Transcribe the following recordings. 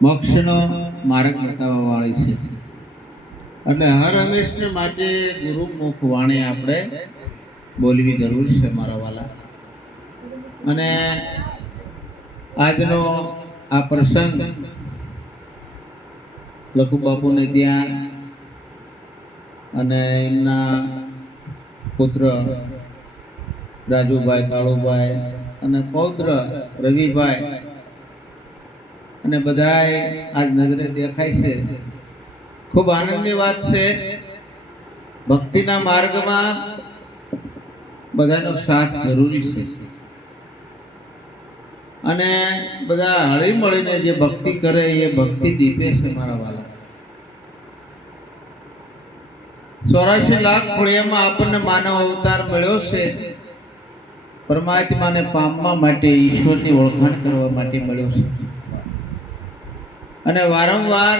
મોક્ષનો માર્ગ બતાવવા વાળી છે. એટલે હર હંમેશને માટે ગુરુમુખ વાણી આપણે બોલવી જરૂર છે મારા વાલા. અને આજનો આ પ્રસંગ લખુ બાપુને ત્યાં અને એમના પુત્ર રાજુભાઈ, કાળુભાઈ અને પૌત્ર રવિભાઈ અને બધાય આજ નજરે દેખાય છે. ખૂબ આનંદની વાત છે. ભક્તિના માર્ગમાં બધાનો સાથ જરૂરી છે અને બધા હળી મળીને જે ભક્તિ કરે એ ભક્તિ દીપે છે મારા વાલા. 84 લાખ ખોડિયામાં આપણને માનવ અવતાર મળ્યો છે. પરમાત્માને પામવા માટે, ઈશ્વરની ઓળખાણ કરવા માટે મળ્યો છે અને વારંવાર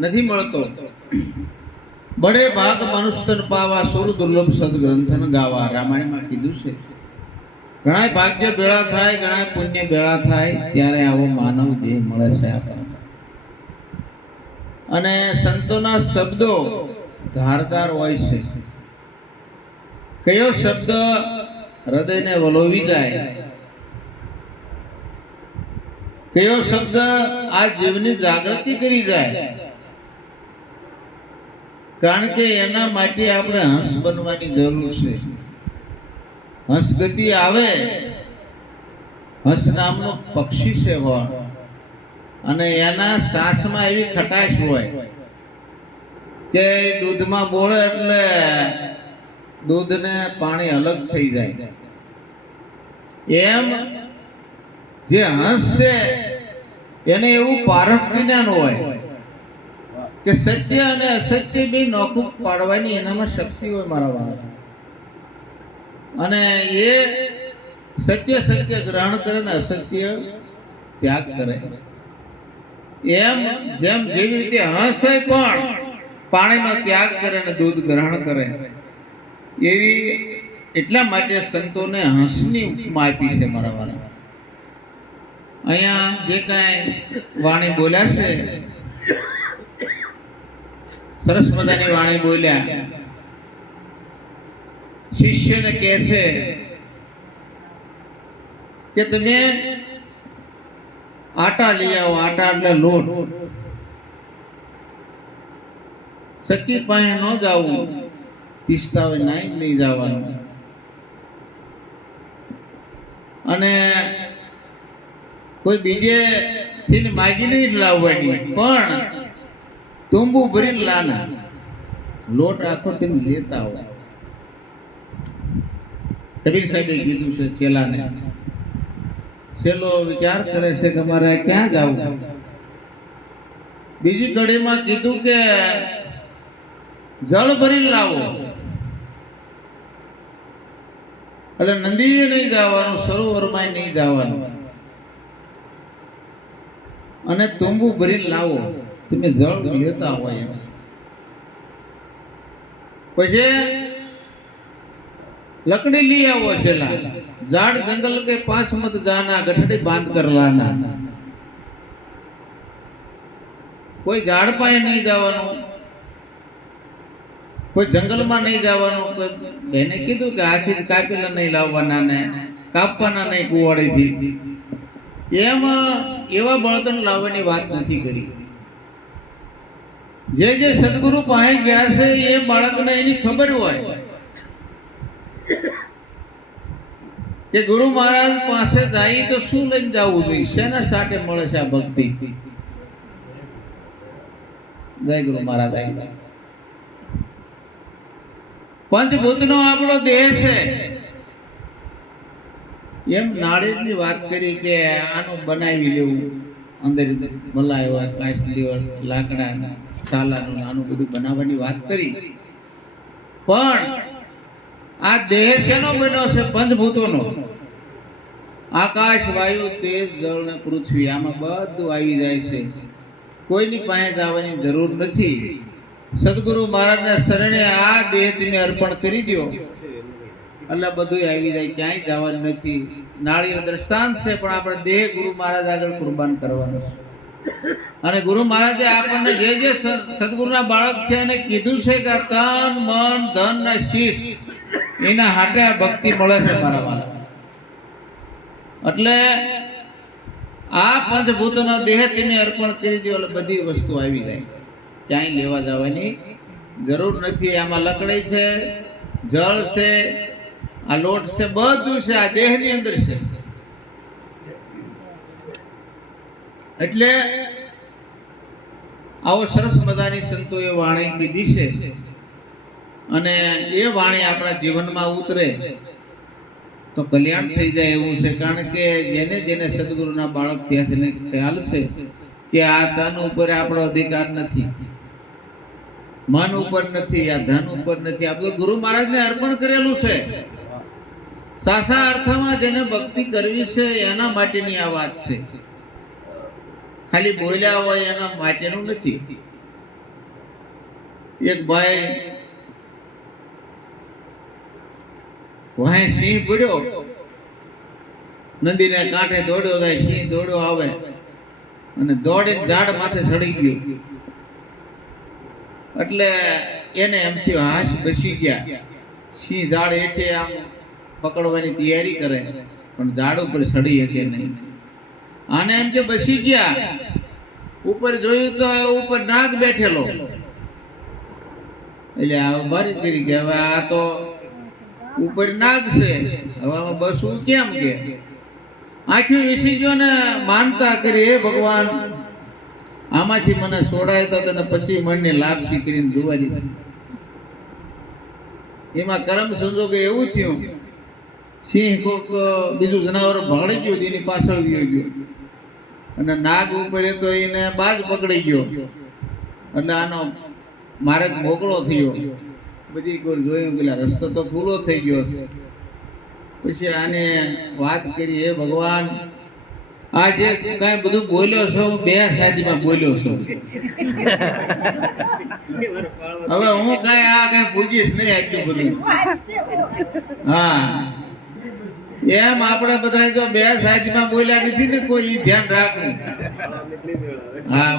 નથી મળતો. બડે ભાગ મનુષ્યન પાવા સુર દુર્લભ સદગ્રંથન ગાવા, રામાયણમાં કીધું છે. ઘણા ભાગ્ય ભેળા થાય, ઘણા પુણ્ય ભેળા થાય ત્યારે આવો માનવ દેહ મળે છે આપણને. અને સંતોના શબ્દો ધારદાર હોય છે. કયો શબ્દ હૃદયને વલોવી જાય, કયો શબ્દ આ જીવની જાગૃતિ કરી જાય. કારણ કે એના માટે આપણે હંસ બનવાની જરૂર છે. હંસ ગતિ આવે. હંસ નામનો પક્ષી છે અને એના શ્વાસમાં એવી ખટાશ હોય કે દૂધમાં બોળે એટલે દૂધને પાણી અલગ થઈ જાય. એમ જે હંસ છે એને એવું પારખ જ્ઞાન હોય કે સત્ય અને અસત્ય બી નોખું પાડવાની એનામાં શક્તિ હોય મારા વાળા. અને એ સત્ય ગ્રહણ કરે ને અસત્ય ત્યાગ કરે. એમ જેમ જેવી રીતે હંસ હોય પણ પાણીનો ત્યાગ કરે ને દૂધ ગ્રહણ કરે, એવી એટલા માટે સંતોને હંસની ઉપમા આપી છે મારા વાળા. અહીંયા જે કાંઈ વાણી બોલ્યા છે, સરસ મજાની વાણી બોલ્યા. શિષ્યને કહે છે કે તમે આટા લઈ આવો. આટા એટલે લોટ. સખી પાસે ન જવું, પીસતા હોય નાઈ લઈ જવાનું. અને કોઈ બીજે થી માગી નહીં લાવવાની, પણ તુંબુ ભરીને લાના. લોટ આખો તમે લેતા આવો. કબીર સાહેબે કીધું છે ચેલાને. ચેલો વિચાર કરે છે કે મારે ક્યાં જવું. બીજી કડીમાં કીધું કે જળ ભરીને લાવો. એટલે નદીએ નહીં જવાનું, સરોવરમાં નહીં જવાનું, અને તુંબુ ભરીને લાવો. તમે જળ લેતા હોય. પછી लकड़ी लिया वो चला. जाड़ जंगल के पास मत जाना, गठड़ी बांध कर लाना. कोई झाड़ पाए नहीं जावानो, कोई जंगल में नहीं जावानो. बेने कीधुं के हाथी कापीला नहीं लाववाना ने कापवाना नहीं कुवाड़ी थी. एमां एवा बळतण लावવાની વાત નથી કરી. જે સદગુરુ પાસે ગયા છે એ બાળકને એની ખબર હોય કે ગુરુ મહારાજ પાસે જાય તો શું લઈને જવું જોઈએ, શેના સાથે મળે છે આ ભક્તિ. જય ગુરુ મહારાજ. આવી પંચભૂતનો આપણો દેહ છે. એમ નાળિયેરની વાત કરી કે આનું બનાવી લેવું, અંદર મલાઈ હોય, કાચલી હોય, લાકડા સાલાનું આનું બધું બનાવવાની વાત કરી. પણ આ દેહ શેનો બન્યો છે? પંચભૂતોનો. આકાશ, વાયુ, તેજ, જળ ને પૃથ્વી, આમાં બધું આવી જાય છે. કોઈની પાસે જવાની જરૂર નથી. સદગુરુ મહારાજના શરણે આ દેહ તમે અર્પણ કરી દો એટલે બધું આવી જાય. ક્યાંય જવાનું નથી. નાળિયેર દ્રષ્ટાંત છે, પણ આપણે દેહ ગુરુ મહારાજ આગળ કુરબાન કરવાનો છે. અને ગુરુ મહારાજે આપણને જે જે સદગુરુના બાળક છે એને કીધું છે કે તન મન ધન ને શીશ એના હાટે આ ભક્તિ મળે છે મારા વાલા. એટલે આ પંચભૂતનો દેહ તમે અર્પણ કરી દો એટલે બધી વસ્તુ આવી જાય, ક્યાંય લેવા જવાની જરૂર નથી. આમાં લકડી છે, જળ છે, આ લોટ છે, બધું છે આ દેહની અંદર છે. એટલે આવો સરસ મજાની સંતોએ વાણી કીધી છે અને એ વાણી આપણા જીવનમાં ઉતરે તો કલ્યાણ થઈ જાય એવું છે. કારણ કે જેને જેને સદગુરુના બાળક થયા છે એને ખ્યાલ છે કે આ તન ઉપર આપણો અધિકાર નથી, મન ઉપર નથી, આ ધન ઉપર નથી, આ બધું ગુરુ મહારાજને અર્પણ કરેલું છે. સાચા અર્થમાં જેને ભક્તિ કરવી છે એના માટેની આ વાત છે, ખાલી બોલ્યા હોય એના માટેનું નથી. એક ભાઈ વાહે સિંહ પડ્યો, નદીને કાંઠે દોડ્યો જાય, સિંહ દોડ્યો આવે અને દોડીને ઝાડ માથે ચડી ગયો. એટલે એને એમથી હાશ બસી ગયા. સિંહ ઝાડ હેઠે આમ પકડવાની તૈયારી કરે પણ ઝાડ ઉપર ચડી શકે નહીં. આને એમ કે બસી ગયા, ઉપર જોયું તો ઉપર નાગ બેઠેલો. એટલે આ ભારી કરી ગયા, હવે આ તો ઉપર નાગ છે, હવે આમાં બસવું કેમ? કે આખી વિસી ગયો ને માનતા કરી, હે ભગવાન આમાંથી મને છોડાય તો તને 25 મણની લાપસી કરીને જોવાની. એમાં કરમ સંજોગે એવું થયું, સિંહ કોક બીજું જનાવર ભગડી ગયું, એની પાછળ ગયો અને નાગ ઉપર તો એને બાજ પકડી ગયો. એટલે આનો માર્ગ મોકળો થયો. બધી કોઈ જોયું કે રસ્તો તો ખુલ્લો થઈ ગયો. પછી આને વાત કરી, હે ભગવાન આ જે કઈ બધું બોલ્યો છો હું 2 શાદીમાં બોલ્યો છું, હવે હું કઈ આ કઈ પૂછીશ નહીં આટલું બધું. હા એમ આપણે બધા જો 2 શાદીમાં બોલ્યા નથી ને કોઈ ઈ ધ્યાન રાખવું. હા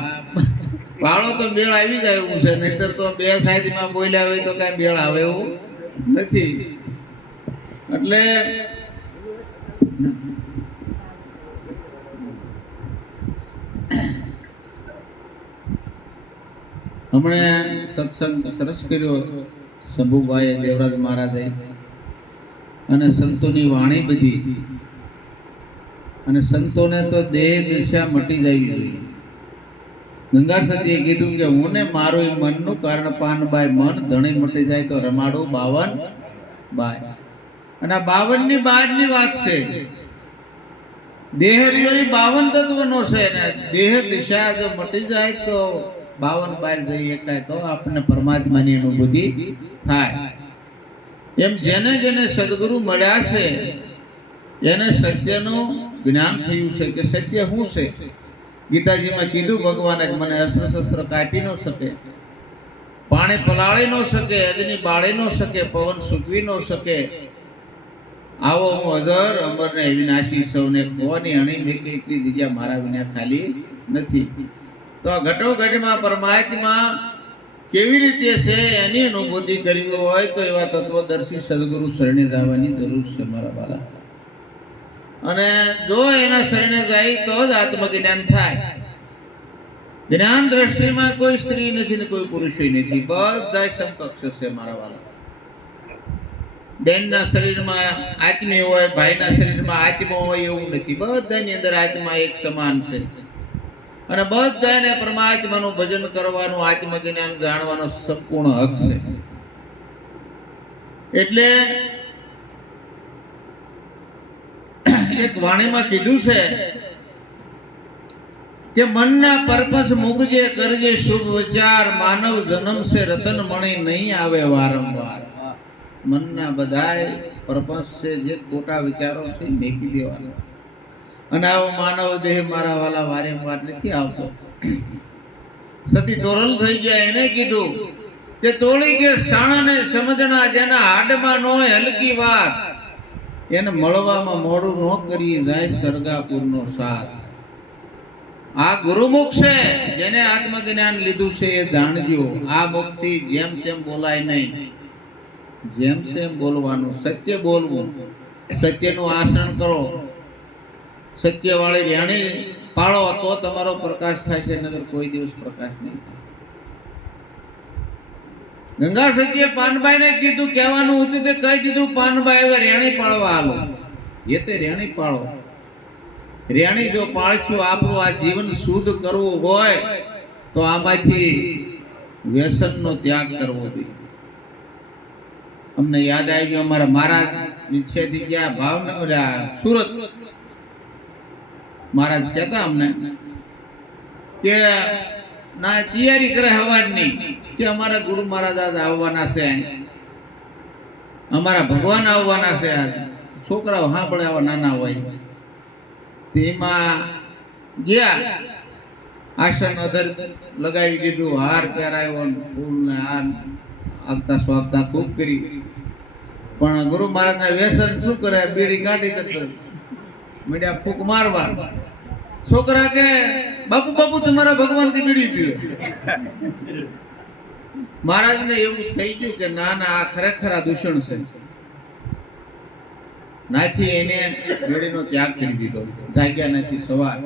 પાળો તો મેળ આવી જાય એવું છે, નહીતર તો 2 શાદીમાં બોલ્યા હોય તો કઈ મેળ આવે એવું નથી. એટલે હમણાં સત્સંગ સરસ કર્યો શંભુભાઈએ, દેવરાજ મહારાજે, અને સંતોની વાણી બધી. અને સંતોને તો દેહ દિશા મટી જવી જોઈએ. ગંગા સતીએ કીધું કે હું ને મારું મનનું કારણ પાનબાઈ મન ધણી મટી જાય તો રમાડું 52 બાય. અને આ 52 ની બહારની વાત છે. દેહ રહ્યો 52 તત્વનો છે ને દેહ દિશા જો મટી જાય તો 52 બહાર જઈ શકાય તો આપણને પરમાત્માની અનુભૂતિ થાય. એમ જેને જેને સદગુરુ મળ્યા છે એને સત્યનું જ્ઞાન થયું છે કે સત્ય શું છે. ગીતાજીમાં કીધું ભગવાને મને અસ્ત્ર શસ્ત્ર કાપી ન શકે, પાણી પલાળી ન શકે, અગ્નિ બાળી ન શકે, પવન સૂકવી ન શકે. આવો હું અજર અમર ને વિનાશી સૌને કોની અણી મેં એટલી જગ્યા મારા વિના ખાલી નથી. તો આ ઘટોઘટમાં પરમાત્મા કેવી રીતે છે એની અનુભૂતિ કરવી હોય તો એવા તત્વદર્શી સદગુરુ શરણે જવાની જરૂર છે મારા બાળા. અને જો એના શરણે જાય તો જ આત્મજ્ઞાન થાય. જ્ઞાન દ્રષ્ટિમાં કોઈ સ્ત્રી નથી ને કોઈ પુરુષ નથી, બધા સમકક્ષ છે મારા વાલા. બેનના શરીરમાં આત્મી હોય, ભાઈના શરીરમાં આત્મા હોય એવું નથી, બધાની અંદર આત્મા એક સમાન છે. અને બધાને પરમાત્માનું ભજન કરવાનું, આત્મજ્ઞાન જાણવાનો સંપૂર્ણ હક છે. એટલે એક વાણીમાં કીધું છે કે મનના પરપસ મૂકજે, કરજે શુભ વિચાર, માનવ જન્મ છે રતન મણી નહીં આવે વારંવાર. મનના બધાય પરપસ છે, જે ખોટા વિચારો છે મેકી દેવાના. અને આવો માનવ દેહ મારા વાલા વારંવાર નથી આવતો. સતી તોરલ થઈ ગયા, એને કીધું કે તોળી કે શાણને સમજણા, જેના હાડમાં ન હોય હલકી વાત, એને મળવામાં મોડું ન કરી જાય સરગાપુરનો સાથ. આ ગુરુમુખ છે, જેને આત્મજ્ઞાન લીધું છે એ જાણજો. આ મુક્તિ જેમ તેમ બોલાય નહીં, જેમ તેમ બોલવાનું, સત્ય બોલવું, સત્યનું આચરણ કરો, સત્ય વાળી રેણી પાળો તો તમારો પ્રકાશ થાય છે, નગર કોઈ દિવસ પ્રકાશ નહીં થાય. ગંગા સત્ય પાનભાઈ ને કીધું, કહેવાનું હતું તે કહી દીધું, પાનભાઈ હવે રેણી પાળવા હાલો. એ તે રેણી પાળો. રેણી જો પાળશું, આપણું આ જીવન શુદ્ધ કરવું હોય તો આમાંથી વ્યસનનો ત્યાગ કરવો જોઈએ. અમને યાદ આવી ગયું, અમારા મહારાજ વિચ્છેથી ગયા ભાવનગર, સુરત. મહારાજ કહેતા અમને કે ના તૈયારી કરે હવારની, કે અમારા ગુરુ મહારાજ આજ આવવાના છે, અમારા ભગવાન આવવાના છે. આજ છોકરાઓ સાંભળે આવા નાના હોય તેમાં ગયા, આસન અધર લગાવી દીધું, હાર પહેરાયો, ફૂલ ને હાર આગતા સ્વાગતા ખૂબ કરી. પણ ગુરુ મહારાજના વ્યસન શું કરે, બીડી કાઢી દેતો, મીડિયા ફૂંક મારવા. છોકરા કે બાપુ બાપુ તમારા ભગવાન થી બીડી પીવે. મહારાજને એવું થઈ ગયું કે ના ના, આ ખરેખર આ દૂષણ છે. નાથી એને બીડીનો ત્યાગ કરી દીધો, જાગ્યા નથી સવાર.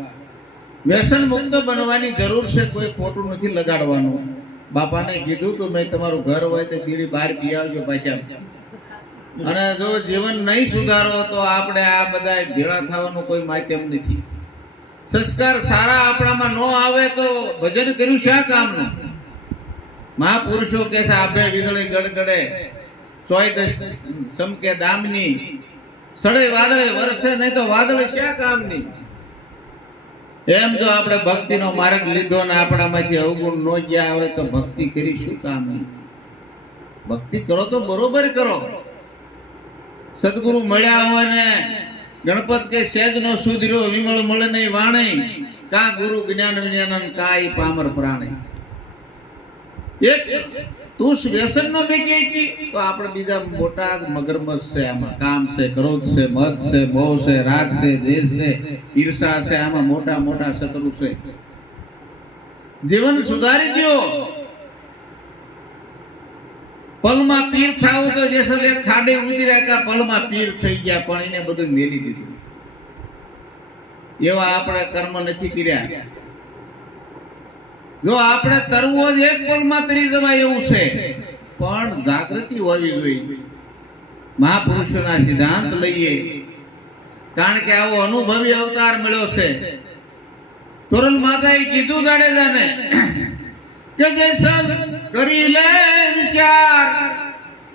વ્યસન મુક્ત બનવાની જરૂર છે, કોઈ ખોટું નથી લગાડવાનું. બાપાને કીધું તો મેં તમારું ઘર હોય તો બીડી બહાર પી આવજો પાછા. અને જો જીવન નહીં સુધારો તો આપણે આ બધા ભેળા થવાનું કોઈ માધ્યમ નથી. સંસ્કાર સારા આપણામાં ન આવે તો ભજન કર્યું શા કામનું? મહાપુરુષો કે છે, આભે વીજળી ગડગડે, સોય દસ સમકે દામની, સડે વાદળે વરસે નહીં તો વાદળ શા કામની. એમ જો આપણે ભક્તિનો માર્ગ લીધો ને આપણામાંથી અવગુણ ન ગયા હોય તો ભક્તિ કરી શું કામની? ભક્તિ કરો તો બરોબર કરો. સદગુરુ મળ્યા હોય ને ગણપત કે સેજ નો સુધર્યો, વિમળ મળે નહીં વાણી, કા ગુરુ જ્ઞાન વિજ્ઞાન કાય પામર પ્રાણી. એક તું વ્યસન નો બેકી તો આપણે બીજા મોટા મગરમચ્છ છે, આમાં કામ છે, ક્રોધ છે, મદ છે, મોહ છે, રાગ છે, દ્વેષ છે, ઈર્ષા છે, આમાં મોટા મોટા શત્રુ છે. જીવન સુધારી દો. પલમાં પીર થાવ તો જેસલ એક ખાડે ઉતર્યા કા પલમાં પીર થઈ ગયા, પણ એને બધું મેલી દીધું. એવા આપણે કર્મ નથી કર્યા. જો આપણે તરવો જ એક પલમાં તરી જવાય એવું છે, પણ જાગૃતિ હોવી જોઈએ. મહાપુરુષોના સિદ્ધાંત લઈએ, કારણ કે આવો અનુભવી અવતાર મળ્યો છે. તોરલ માતાએ કીધું જાડેજાને કે જેસલ કરી લે વિચાર,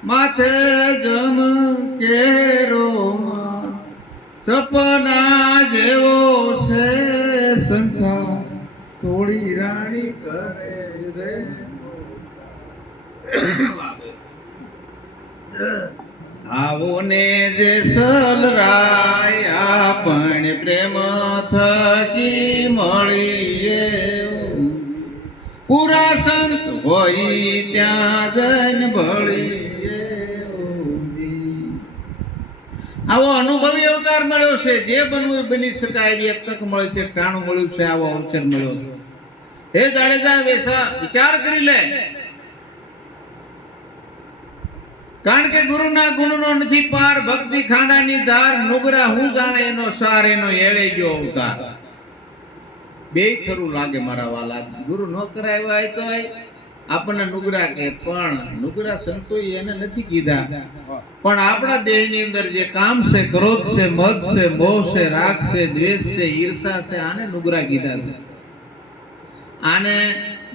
માથે જમ કેરો સપના જેવો છે સંસાર, થોડી રાણી કરે રે. આવો ને જેસલ રાયા પણ પ્રેમ થકી મળીએ, પૂરા સંત હોય ત્યાં જન ભળીએ. આવો અનુભવી અવતાર મળ્યો છે. જે બનવું બની શકાય એવી એક તક મળે છે, ટાણું મળ્યું છે, આવો અવસર મળ્યો છે. હે જાડેજા, વિચાર કરી લે. કારણ કે ગુરુના ગુણનો નથી પાર, ભક્તિ ખાંડાની ધાર, નુગરા હું જાણે એનો સાર, એનો એળે ગયો અવતાર. બે ખરું લાગે મારા વાલા. ગુરુ ન કરાવ્યા હોય તો આપણને નુગરા કે, પણ નુગરા સંતોએ એને નથી કીધા. પણ આપણા દેહની અંદર જે કામ છે, ક્રોધ છે, મદ છે, મોહ છે, રાગ છે, દ્વેષ છે, ઈર્ષા છે, આને નુગરા કીધા છે. આને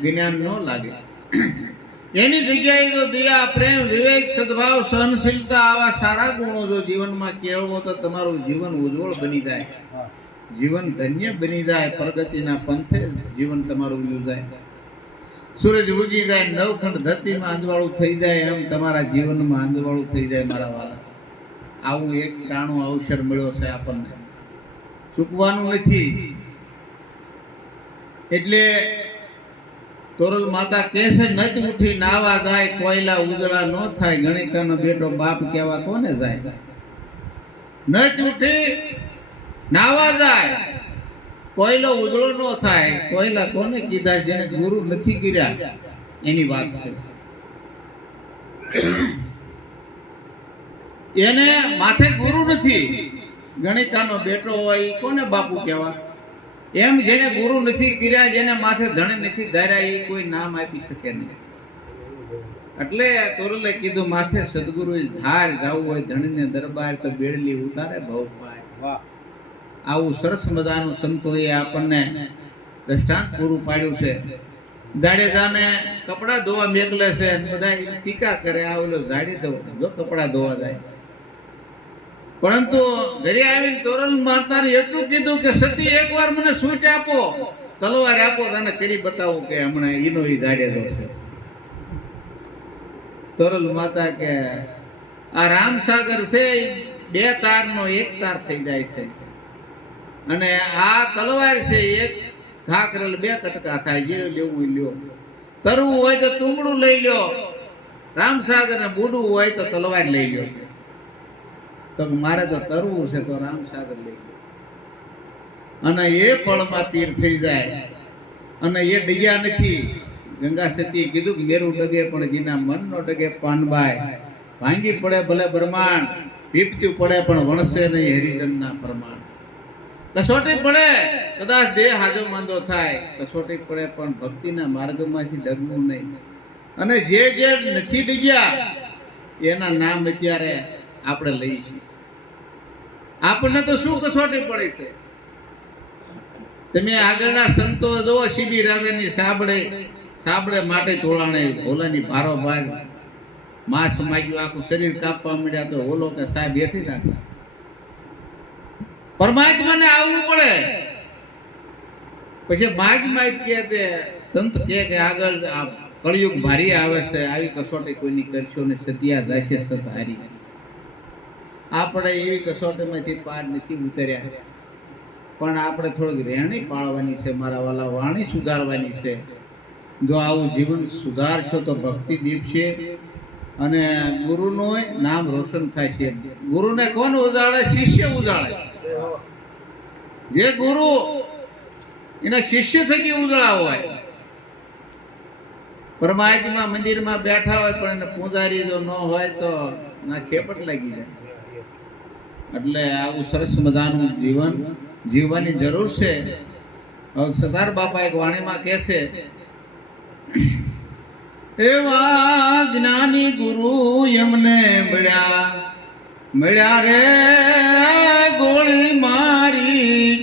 જ્ઞાન ન લાગે. એની જગ્યાએ જો દયા, પ્રેમ, વિવેક, સદભાવ, સહનશીલતા આવા સારા ગુણો જો જીવનમાં કેળવો તો તમારું જીવન ઉજ્જવળ બની જાય, જીવન ધન્ય બની જાય. પ્રગતિના પંથે જીવન તમારું યોજાય. સૂરજ ઉગી જાય, નવખંડ ધરતીમાં અંજવાળું થઈ જાય, એમ તમારા જીવનમાં અંજવાળું થઈ જાય મારા વાલા. આવું એક ટાણું અવસર મળ્યો છે આપણને, ચૂકવાનું નથી. એટલે તોરલ માતા કહે છે, નથી ઉઠી નાવા જાય, કોયલા ઉજળા ન થાય, ગણિકાનો બેટો બાપ કેવા કોને જાય. નથી ઉઠી નાવા જાય, કોયલો ઉજળો ન થાય. કોયલા કોને કીધા? જેને ગુરુ નથી કર્યા એની વાત છે. એને માથે ગુરુ નથી, ગણિકાનો બેટો હોય એ કોને બાપુ કહેવા? એમ જેને ગુરુ નથી કર્યા, જેને માથે ધણી નથી ધાર્યા, એ કોઈ નામ આપી શકે નહીં. એટલે તોરલે કીધું માથે સદગુરુ ધાર જવું હોય ધણીને દરબાર તો બેડલી ઉતારે ભવ પાય. આવું સરસ મજાનું સંતોએ આપણને દ્રષ્ટાંત પૂરું પાડ્યું છે. જાડેજાને કપડા ધોવા મેકલે છે, બધા ટીકા કરે આ ઓલો જાડી દો જો કપડા ધોવા જાય. પરંતુ ઘરે આવીને તોરલ માતાને એટલું કીધું કે સતી એકવાર મને સૂટ આપો, તલવાર આપો, તને કરી બતાવું કે હમણાં ઈનો ઈ જાડેજો છે. તોરલ માતા કે આ રામસાગર છે બે તારનો એક તાર થઈ જાય છે, અને આ તલવાર છે એક ઘા કરેલ બે કટકા થાય, જે લેવું લ્યો. તરવું હોય તો તુંબડું લઈ લ્યો, રામસાગર ને બુડવું હોય તો તલવાર લઈ લ્યો. તો મારે તો તરવું છે તો રામસાગર લઈ લ્યો. અને એ પળમાં પીર થઈ જાય. અને એ ડગ્યા નથી. ગંગા સતીએ કીધું કે મેરું ડગે પણ જીના મન નો ડગે પાનબાઈ. ભાંગી પડે ભલે બ્રહ્માંડ, પીપત્યું પડે પણ વણસે નહીં હરિજનના પ્રમાણ. કસોટી પડે કદાચ દેહ હાજો માંદો થાય, કસોટી પડે પણ ભક્તિના માર્ગમાંથી ડગવું નહીં. અને જે જે નથી ડગ્યા એના નામ અત્યારે આપણે લઈશું. આપણને તો શું કસોટી પડે છે? તમે આગળના સંતો જોવો, શિબી રાજાની સાબડે માટે ચોળાણે ભોલાની ભારો ભાર માંસ માગ્યું, આખું શરીર કાપવા મળ્યા તો ઓલો કે સાહેબ બેઠી રાખે. પરમાત્માને આવવું પડે. પછી માગ કે તે સંત કે આગળ કળિયુગ ભારી આવે છે, આવી કસોટી કોઈની કરશો ને સત્યા જાશે સત હારી. આપણે એવી કસોટીમાંથી પાર નથી ઉતર્યા, પણ આપણે થોડીક રહેણી પાળવાની છે મારા વાલા, વાણી સુધારવાની છે. જો આવું જીવન સુધારશો તો ભક્તિ દીપશે અને ગુરુનું નામ રોશન થાય છે. ગુરુને કોણ ઉજાળે? શિષ્ય ઉજાળે. જે ગુરુ એના શિષ્ય થકી ઉજળા હોય. પરમાત્મા મંદિરમાં બેઠા હોય પણ એને પૂજારી જો ન હોય તો ના ખેપટ લાગી જાય. એટલે આવું સરસ મજાનું જીવન જીવવાની જરૂર છે. હવે સરદાર બાપા એક વાણીમાં કહે છે, એવા જ્ઞાની ગુરુ એમને મળ્યા રે ગોળી મારી,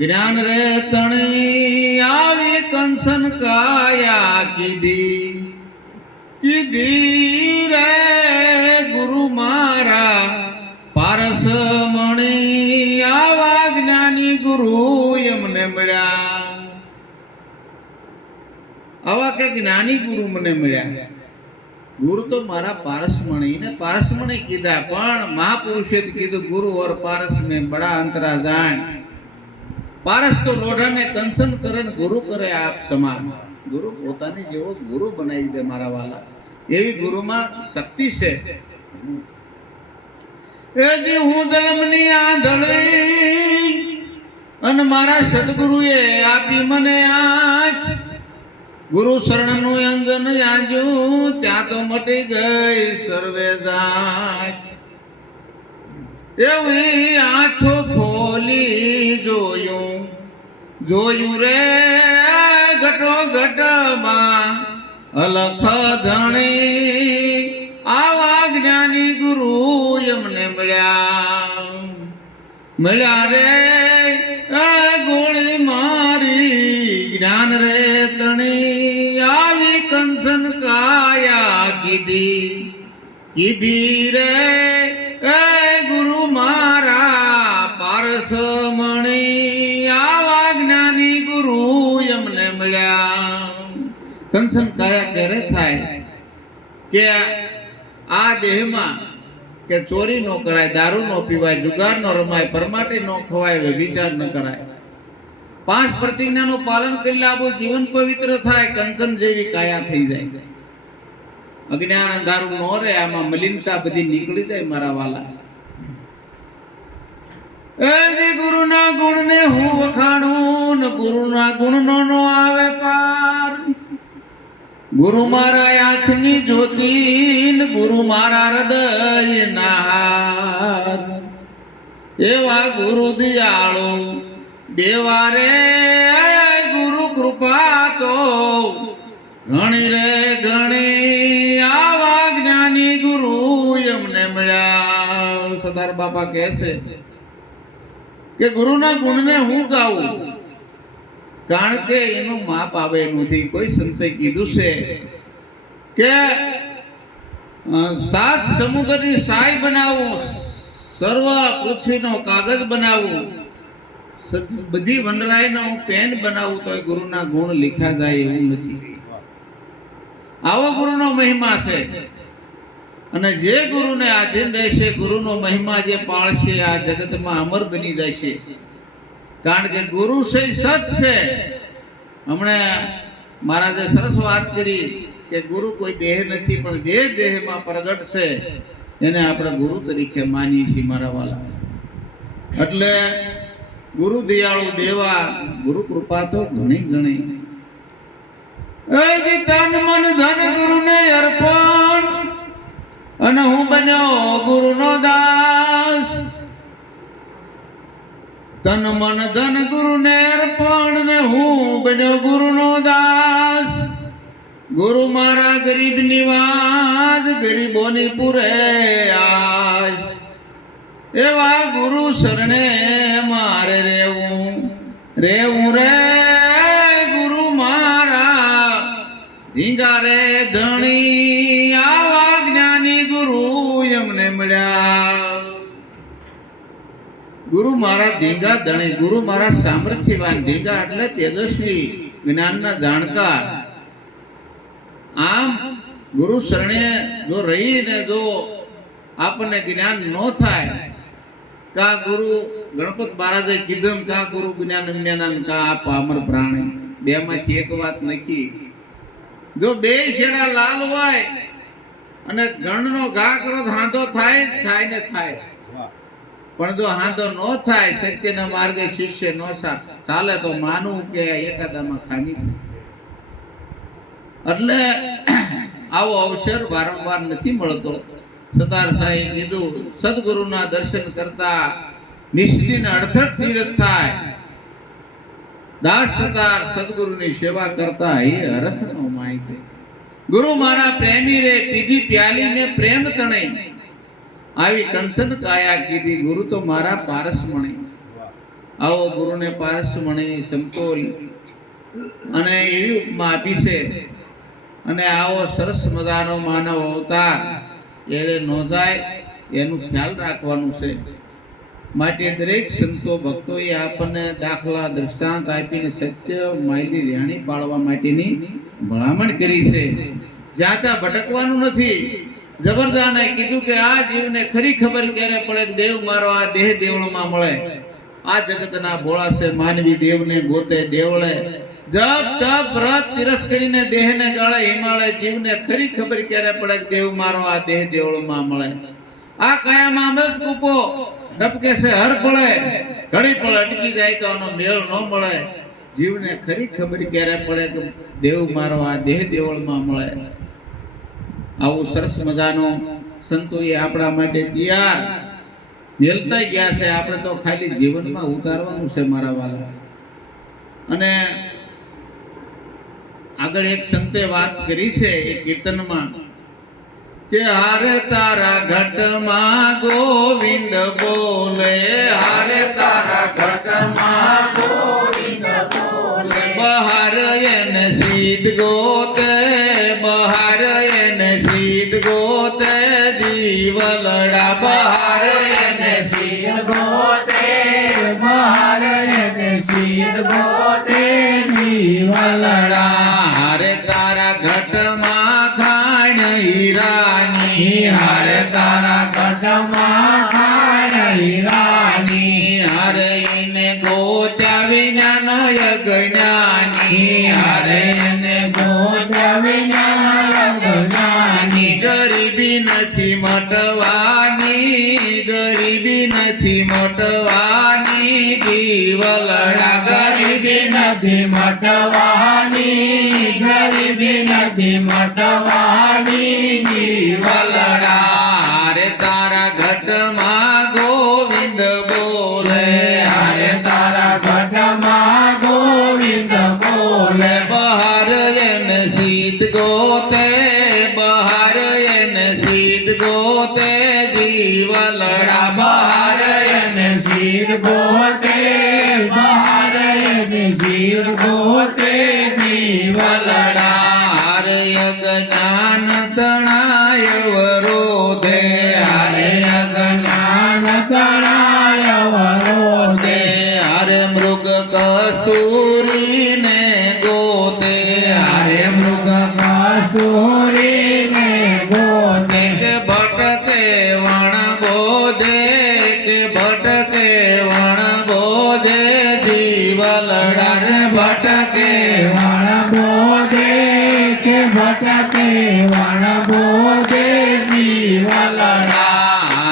જ્ઞાન રે તણી આવી કંસન કાયા કીધી રે ગુરુ મારા પારસ મણી, આવા જ્ઞાની ગુરુ એમને મળ્યા. આવા કે જ્ઞાની ગુરુ મને મળ્યા. ગુરુ તો મારા પારસમણી ને પારસમણી કીધા, પણ મહાપુરુષે કીધું ગુરુ ઓર પારસ में बड़ा अंतरा जान. પારસ તો લોઢાને કંસન કરે ને ગુરુ કરે આપ સમાન. ગુરુ પોતાની જેવો ગુરુ બનાવી દે મારા વાલા, એવી ગુરુમાં શક્તિ છે. એ જે હું જન્મની આંધળી અને મારા સદગુરુએ આપી મને આંખ, ગુરુ શરણનું અંજન આંજ્યું ત્યાં તો મટી ગઈ સર્વે જાંચ. એવી આંખો ખોલી જોયું રે ઘટો ઘટમાં અલખ ધણી, આવા જ્ઞાની ગુરુ એમને મળ્યા રે ગોળી મારી, જ્ઞાન રે તણી આવી કંસન કાયા કીધી રે ગુરુ મારા પારસ મણી, આવા જ્ઞાની ગુરુ એમને મળ્યા. કંસન કાયા ક્યારે થાય કે આ દેહમાં કે ચોરી ન કરાય, દારૂ ન પીવાય, જુગાર ન રમાય, પરમાટી ન ખવાય, વિચાર ન કરાય, 5 પ્રતિજ્ઞાનું પાલન કરી આપણું જીવન પવિત્ર થાય, કંકન જેવી કાયા થઈ જાય. અજ્ઞાન અંધારું ન રહે, આમાં મલિનતા બધી નીકળી જાય મારા વાલા. એ ગુરુના ગુણને હું વખાણું ને ગુરુના ગુણનો નો આવે પાર. ગુરુ મારા આંખની જ્યોતિ ને ગુરુ મારા હૃદયના હાર. એવા ગુરુ દયાળુ દેવા રે ગુરુ કૃપા તો ઘણી રે ઘણી. આવા જ્ઞાની ગુરુ એમને મળ્યા. સરદાર બાપા કહે છે કે ગુરુના ગુણને હું ગાઉં, કારણ કે એનું માપ આવે નથી. કોઈ સંતે કીધું છે કે 7 સમુદ્રની સાય બનાવું, સર્વ પૃથ્વીનો કાગજ બનાવું, બધી વનરાયનો પેન બનાવું, તો ગુરુના ગુણ લીખા જાય એવું નથી. આવો ગુરુનો મહિમા છે. અને જે ગુરુને આધીન રહેશે, ગુરુનો મહિમા જે પાળશે, આ જગતમાં અમર બની જશે. કારણ કે ગુરુ છે સત છે. હમણે મહારાજે સરસ વાત કરી કે ગુરુ કોઈ દેહ નથી, પણ જે દેહમાં પ્રગટ છે એને આપણે ગુરુ તરીકે માનીએ છીએ મારા વાલા. એટલે ગુરુ દયાળુ દેવા, ગુરુ કૃપા તો ઘણી ઘણી. તન મન ધન ગુરુને અર્પણ, અને હું બન્યો ગુરુનો દાસ. તન મન ધન ગુરુને અર્પણ ને હું બન્યો ગુરુનો દાસ. ગુરુ મારા ગરીબ નિવાજ, ગરીબોની પૂરે આશ. એવા ગુરુ શરણે મારે રેવું રેવું રે. ગુરુ મારા ધીંગા રે ધણી. આવા જ્ઞાની ગુરુ એમને મળ્યા. ગુરુ મારા ધીંગા ધણી, ગુરુ મારા સામર્થ્યવાન. ધીંગા એટલે તેજસ્વી, જ્ઞાનના જાણકાર. આમ ગુરુ શરણે જો રહીને જો આપણને જ્ઞાન ન થાય, કા ગુરુ ગણપત મહારાજે કીધું કા ગુરુ જ્ઞાન જ્ઞાન કા આ પામર પ્રાણી, બે માંથી એક વાત નક્કી. જો બે છેડા લાલ હોય અને ગણનો ઘા કરો હાંધો થાય થાય ને થાય, પણ જો હાંધો ન થાય, સત્યના માર્ગે શિષ્ય ન ચાલે, તો માનવું કે એકાદામાં ખામી છે. એટલે આવો અવસર વારંવાર નથી મળતો. સરદાર સાહેબ કીધું સદગુરુના દર્શન કરતા નિષ્દિન અડધટ તીરથ થાય. દાસ સરદાર સદગુરુની સેવા કરતા એ હરખ નો માય. ગુરુ મારા પ્રેમી રે પીધી પ્યાલીને પ્રેમ તણે. આવી કંચન કાયા કીધી ગુરુ તો મારા પારસમણી. આવો ગુરુને પારસમણીની સમતોલ અને એવી ઉપમા આપી છે. અને આવો સરસ મજાનો માનવ અવતાર એને નોંધાય એનું ખ્યાલ રાખવાનું છે. માટે દરેક સંતો ભક્તોએ આપણને દાખલા દ્રષ્ટાંત આપીને સત્ય માયલી રહેણી પાળવા માટેની ભલામણ કરી છે. જ્યાં ત્યાં ભટકવાનું નથી. જબરદાને કીધું કે આ જીવને ખરી ખબર ક્યારે પડે કે દેવ મારો આ દેહ દેવળમાં મળે. આ જગતના ભોળા છે માનવી દેવને ગોતે દેવળે. જપ તપ વ્રત તીરથ કરીને દેહને ગાળે હિમાલય. જીવને ખરી ખબર ક્યારે પડે કે દેવ મારો આ દેહ દેવળમાં મળે. આ કયામાં અમૃત કૂપો ટપકે છે હર પડે, ઘડી પળ અટકી જાય તો આનો મેળ ન મળે. જીવને ખરી ખબર ક્યારે પડે કે દેવ મારો આ દેહ દેવળમાં મળે. આવું સરસ મજાનો સંતોએ આપણા માટે તૈયાર મેલતા ગયા છે. આપણે તો ખાલી જીવનમાં ઉતારવાનું છે મારા વાલા. અને આગળ એક સંતે વાત કરી છે એ કીર્તનમાં કે હારે તારા ઘટમાં ગોવિંદ બોલે. હારે તારા ઘટમાં ગોવિંદ બોલે. બહાર એને સીધ ગોતે, બહાર એને સીધ ગોતે જીવલડા. બહાર એને સીધ ગોતે, બહાર એને સીધ ગોતે જીવલડા. હારે તારા ઘટમાં ખાણ હીરાની. હારે તારા ઘટમાં ખાણ હીરાની. હારે એને ગોત્યા વિનાનો યજ્ઞાની. હારે એને ગોત્યા વિનાનો યજ્ઞાની. ગરીબી નથી મટવાની, ગરીબી નથી મટવાની. નથી મટવાની, ગરીબી નથી મટવાની. જીવલડા રે તારા ઘટમાં ગોવિંદ બોલે, અરે તારા ઘટમાં ગોવિંદ બોલે. બહાર એને સીધ ગોતે, બહાર એને સીધ ગોતે. જીવલડા બહાર એને શીર ગોતે, બહાર એને શીર ગોતે. જીવલડા રે અજ્ઞાન તણાય વરોધે, અરે અજ્ઞાન તણાય વરોધે. હરે મૃગ કસ્તુરીને ગોતે, અરે મૃગ કસ્તુરીને ગોતે. કે ભટકે વણ બોધે, કે ભટકે વણ બોધે. જીવલડા રે ભટકે વણ બોધે, કે ભટકે વણ બોધે. જીવલડા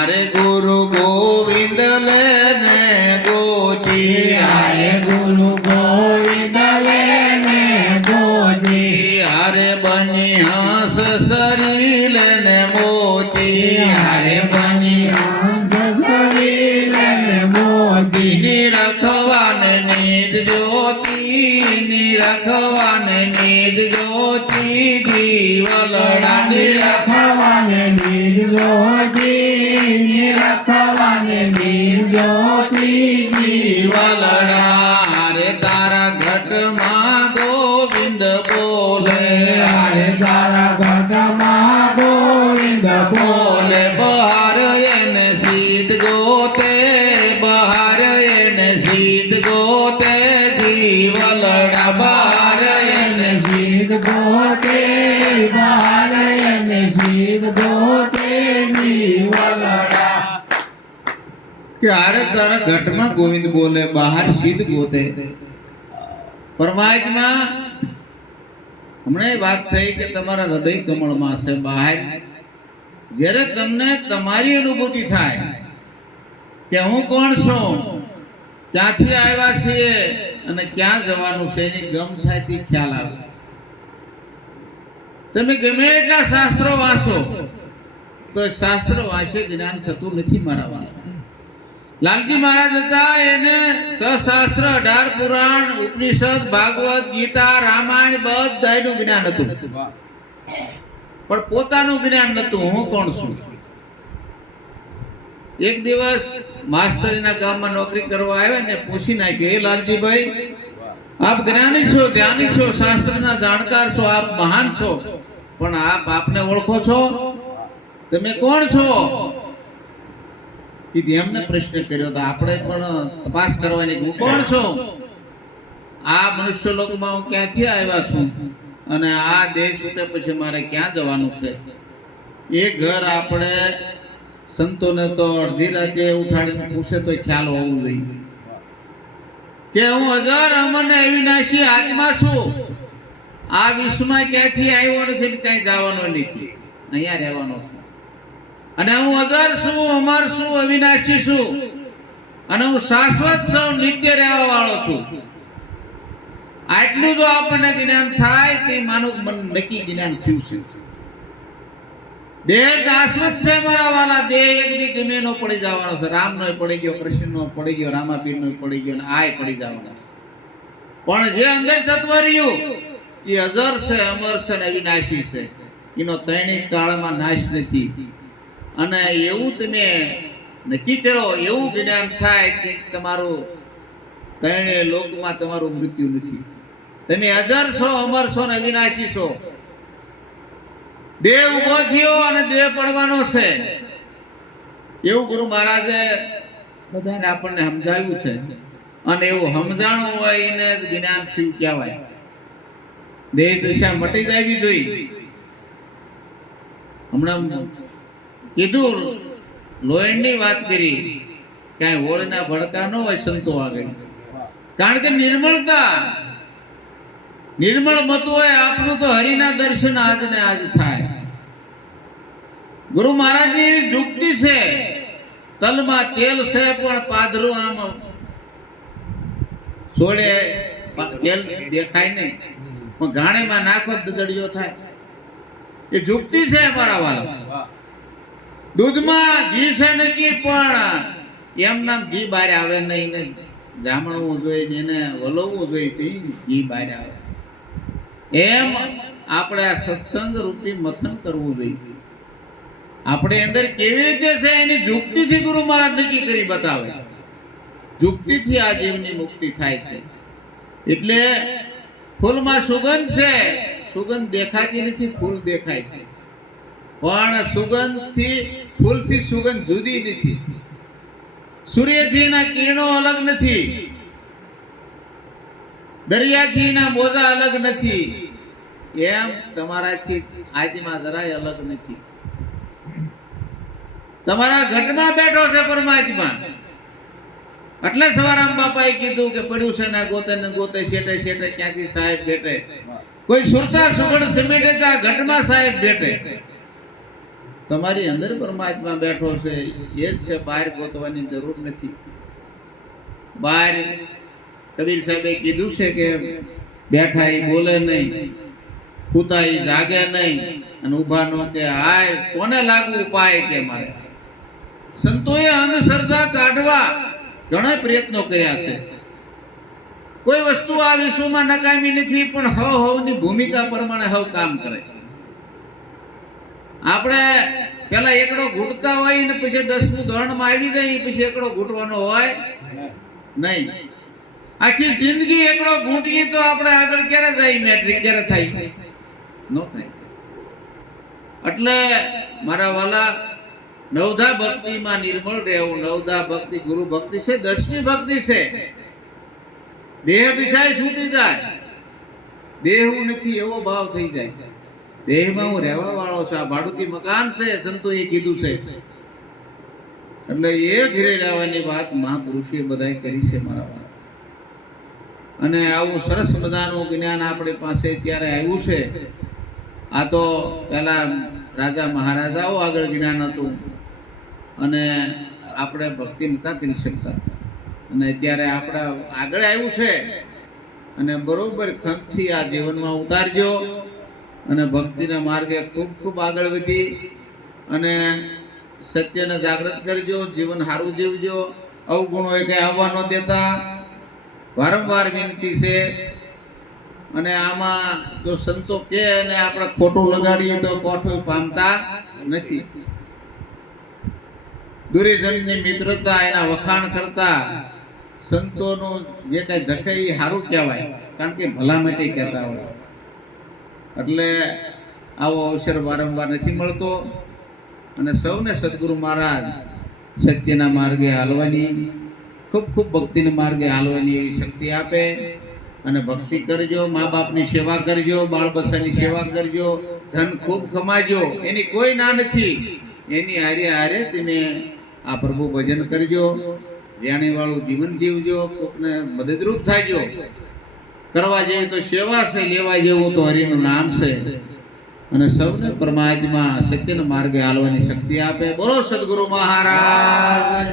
રે ગુરુ ગોવિંદ લેને ગોતી, હરે ગુરુ ગોવિંદ લેને ગોતી. હરે બની હંસ શરીર ને મોતી. હરે બની હંસ શરીર ને મોતી. નિરખવાને નિજ જ્યોતિ, નિરખવાને નિજ જ્યોતિ. જીવલડા નિરખ નિરખવાને નિર્જ્યોતિ, નિરખવાને નિર્જ્યોતિ. જીવલડા રે તારા ઘટમાં ગોવિંદ બોલે, હરે તારા ઘટમાં ગોવિંદ બોલે. બોલે. બહાર એને સીધ ગોતે, બહાર એને સીધ ગોતે. જીવલડા બહાર એને શીત ગોતે, બહાર એને શીત ગોતે. જીવલડા કે હારે તારા ઘટમાં ગોવિંદ બોલે, બહાર સીધ ગોતે. પરમાત્મા હમણાં વાત થઈ કે તમારા હૃદય કમળમાં છે. બહાર જ્યારે તમને તમારી અનુભૂતિ થાય કે હું કોણ છું, ક્યાંથી આવ્યા છીએ અને ક્યાં જવાનું છે, એની ગમ થાય તે ખ્યાલ આવે. તમે ગમે એટલા શાસ્ત્રો વાંચો તો શાસ્ત્ર વાંચે જ્ઞાન થતું નથી મારા વાળા. લાલજી મહારાજ હતા, એને સશાસ્ત્ર 18 પુરાણ, ઉપનિષદ, ભાગવત, ગીતા, રામાયણ બધાનું જ્ઞાન હતું, પણ પોતાનું જ્ઞાન નતું. હું કોણ છું? એક દિવસ માસ્તરીના ગામમાં નોકરી કરવા આવ્યા ને પૂછી નાખ્યું, એ લાલજીભાઈ આપ જ્ઞાની છો, ધ્યાની છો, શાસ્ત્રના જાણકાર છો, આપ મહાન છો, પણ આપ આપને ઓળખો છો? તમે કોણ છો? કીધી એમને પ્રશ્ન કર્યો તો આપણે પણ તપાસ કરવાની, હું કોણ છું? આ મનુષ્ય લોકમાં હું ક્યાંથી આવ્યા છું અને આ દેહ છૂટે પછી મારે ક્યાં જવાનું છે? એ ઘર આપણે સંતોને તો અડધી રાતે ઉઠાડીને પૂછે તો ખ્યાલ હોવું જોઈએ કે હું અજર અમર ને અવિનાશી આત્મા છું. આ વિશ્વમાં ક્યાંથી આવ્યો નથી ને ક્યાંય જવાનો નથી, અહીંયા રહેવાનો છું. અને હું અજર છું, અમર છું, અવિનાશી છું, અને હું શાશ્વત છું, નિત્ય રહેવા વાળો છું. આટલું જો આપણને જ્ઞાન થાય તે માનું મન નક્કી જ્ઞાન થયું છે. દેહ શાશ્વત છે મારા વાલા. દેહ એક દી ગમે નો પડી જવાનો છે. રામ નો પડી ગયો, કૃષ્ણ નો પડી ગયો, રામાપીર નો પડી ગયો, ને આય પડી જવાના. પણ જે અંદર તત્વ રહ્યું એ અજર છે, અમર છે, ને અવિનાશી છે. એનો ત્રણેય કાળમાં નાશ નથી. અને એવું તમે નક્કી કરો, એવું જ્ઞાન થાય કે તમારું ત્રણેય લોકમાં તમારું મૃત્યુ નથી. તમે અજર છો, અમર છો, ને અવિનાશી છો. દેહ ઉભો થયો અને દેહ પડવાનો છે, એવું ગુરુ મહારાજે બધાને આપણને સમજાવ્યું છે. અને એવું સમજાણું હોય એને જ્ઞાન થયું કહેવાય. દેહ દશા મટી જવી જોઈએ. હમણાં કીધું લોહીની વાત કરી, ક્યાંય હોળીના ભડકા ન હોય સંતો આગળ, કારણ કે નિર્મળતા નિર્મળ મત હોય આપણું તો હરિના દર્શન આજ ને આજ થાય. ગુરુ મહારાજની એવી યુક્તિ છે, તલમાં તેલ છે પણ પાદરું આમ છોડે તેલ દેખાય નહીં, પણ ગાણીમાં નાખો તો દદડિયો થાય. એ જુક્તિ છે મારા વાલા. દૂધમાં ઘી છે નક્કી, પણ એમ નામ ઘી બહાર આવે નહીં ને જામણવું જોઈએ ને એને વલોવવું જોઈએ તે ઘી બહાર આવે. એમ આપણે આ સત્સંગ રૂપી મથન કરવું જોઈએ. આપણે અંદર કેવી રીતે છે એની જુક્તિથી ગુરુ મહારાજ નક્કી કરી બતાવે. જુક્તિથી આ જીવની મુક્તિ થાય છે. એટલે ફૂલમાં સુગંધ છે, સુગંધ દેખાતી નથી, ફૂલ દેખાય છે, પણ સુગંધથી ફૂલથી સુગંધ જુદી નથી. સૂર્યથી ના કિરણો અલગ નથી, દરિયાથી ના મોજા અલગ નથી, એમ તમારાથી આત્મા જરાય અલગ નથી. તમારા ઘટમાં બેઠો છે પરમાત્મા. એટલે સવારામ બાપાએ કીધું કે પડ્યું છે ના ગોતે ને ગોતે, શેટે શેટે ક્યાંથી સાહેબ ભેટે. કોઈ સુરતા સુગડ સમેટે ત્યાં ઘટમાં સાહેબ ભેટે. તમારી અંદર પરમાત્મા બેઠો છે, એ જ છે. બહાર ગોતવાની જરૂર નથી. બહાર કબીર સાહેબે કીધું છે કે બેઠા એ બોલે નહીં, કૂતા એ જાગે નહીં, અને ઊભા નો કે હાય કોને લાગવું પાય કે મારે. સંતોએ અંધશ્રદ્ધા કાઢવા ઘણા પ્રયત્નો કર્યા છે. કોઈ વસ્તુ આ વિશ્વમાં નકામી નથી, પણ હવની ભૂમિકા પ્રમાણે હવ કામ કરે. આપણે પેલા એકડો ઘૂંટતા હોય ને પછી 10મું ધોરણમાં આવી જાય પછી એકડો ઘૂંટવાનો હોય નહીં. આખી જિંદગી એકડો ઘૂંટીએ તો આપણે આગળ ક્યારે જાય, મેટ્રિક ક્યારે થાય? નો થાય. એટલે મારા વાલા, નવધા ભક્તિમાં નિર્મળ રહેવું. નવધા ભક્તિ ગુરુ ભક્તિ છે, 10મી ભક્તિ છે. દેહ દિશાએ છૂટી જાય, દેહ હું નથી એવો ભાવ થઈ જાય. દેહમાં હું રહેવા વાળો છું, આ ભાડુતી મકાન છે, સંતોએ કીધું છે. એટલે એ ઘેરે રહેવાની વાત મહાપુરુષોએ બધાએ કરી છે મારા વાળા. અને આવું સરસ મજાનું જ્ઞાન આપણી પાસે ત્યારે આવ્યું છે. આ તો પહેલા રાજા મહારાજાઓ આગળ જ્ઞાન હતું અને આપણે ભક્તિ નતા કરી શકતા, અને અત્યારે આપણા આગળ આવ્યું છે. અને બરોબર ખંતથી આ જીવનમાં ઉતારજો અને ભક્તિના માર્ગે ખૂબ ખૂબ આગળ વધી અને સત્યને જાગૃત કરજો. જીવન સારું જીવજો. અવગુણો એ કંઈ આવવા ન દેતા. વારંવાર વિનંતી છે. અને આમાં જો સંતો કે અને આપણે ખોટું લગાડીએ તો કોઠું પામતા નથી. દુર્યોધનની મિત્રતા, એના વખાણ કરતા સંતોનું જે કઈ ધકે એ સારું કહેવાય, કારણ કે ભલા માટે કહેતા હોય. એટલે આવો અવસર વારંવાર નથી મળતો. અને સૌને સદગુરુ મહારાજ સત્યના માર્ગે હાલવાની, ખૂબ ખૂબ ભક્તિના માર્ગે હાલવાની એવી શક્તિ આપે. અને ભક્તિ કરજો, મા બાપની સેવા કરજો, બાળ બચ્ચાની સેવા કરજો, ધન ખૂબ કમાજો, એની કોઈ ના નથી. એની હારે હારે તમે આ પ્રભુ ભજન કરજો, જ્ઞાનીવાળું જીવન જીવજો, કોકને મદદરૂપ થાજો. કરવા જેવી તો સેવા છે, લેવા જેવું તો હરિનું નામ છે. અને સૌને પરમાત્મા સત્યના માર્ગે હાલવાની શક્તિ આપે. બોલો સદગુરુ મહારાજ.